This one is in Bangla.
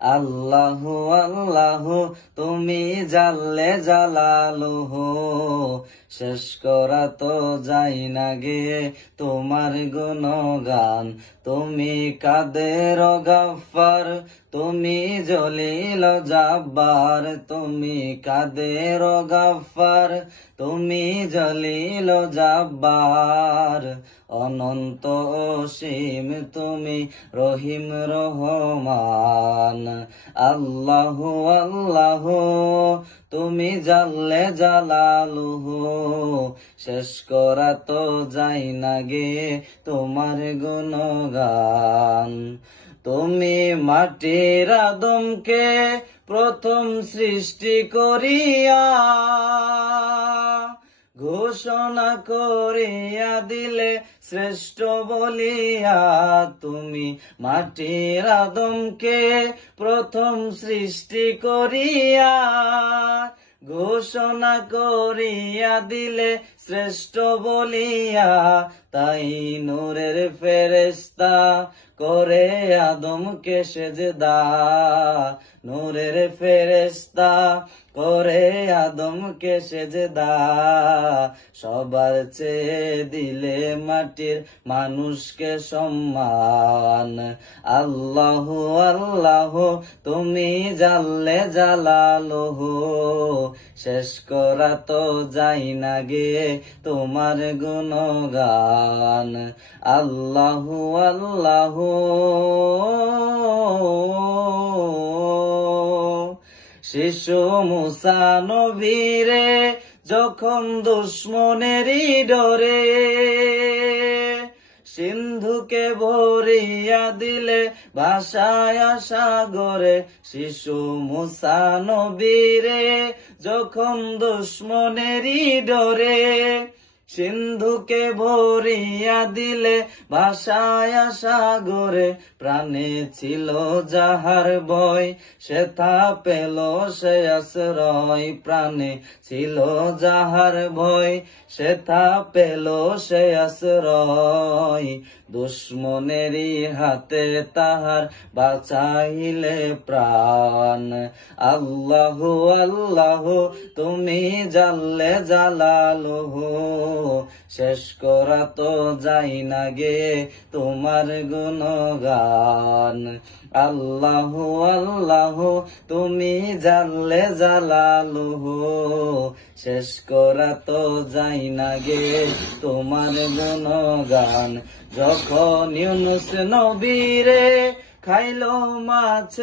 আল্লাহু আল্লাহু তুমি জাল্লে জালালুহু, শেষ করা তো যাই না গে তোমার গুণগান। তুমি কাদের গাফফার, তুমি জলিল জাব্বার, তুমি কাদের গাফফার, তুমি জলিল জাব্বার। অনন্ত অসীম তুমি রহিম রহমান। আল্লাহু আল্লাহু তুমি জাল্লে জালালুহু, শেষ করা তো যাই না গে তোমার গুণগান। তুমি মাটির আদমকে প্রথম সৃষ্টি করিয়া ঘোষণা করিয়া দিলে শ্রেষ্ঠ বলিয়া। তুমি মাটির আদমকে প্রথম সৃষ্টি করিয়া ঘোষণা করিয়া দিলে শ্রেষ্ঠ বলিয়া। তাই নূরের ফেরেশতা করে আদমকে সেজদা, নূরের ফেরেশতা করে আদমকে সেজদা। সবার চেয়ে দিলে মাটির মানুষকে সম্মান। আল্লাহু আল্লাহু তুমি জাল্লে জালালুহু, শেষ করা তো যাই না গে তোমার গুণগান। আল্লাহু আল্লাহু শিশু মুসা নবীরে যখন দুশ্মনেরই ডরে সিন্ধুকে ভরিয়া দিলে ভাসায় সাগরে। শিশু মুসা নবীরে যখন দুশ্মনেরই ডরে সিন্ধুকে ভরিয়া দিলে ভাসায় সাগরে। প্রাণে ছিল যাহার ভয় সেথা পেল সে আশ্রয়, প্রাণে ছিল যাহার ভয় সেথা পেল সে আশ্রয়। দুশ্মনেরই হাতে তাহার বাঁচাইলে প্রাণ। আল্লাহু আল্লাহু তুমি জাল্লে জালালুহু, শেষ করা তো যাই না গে তোমার গুণগান। আল্লাহু আল্লাহু তুমি জাল্লে জালালুহু, শেষ করা তো যাই না গে তোমার গুণগান। যখন ইউনুস নবীরে খাইলো মাছ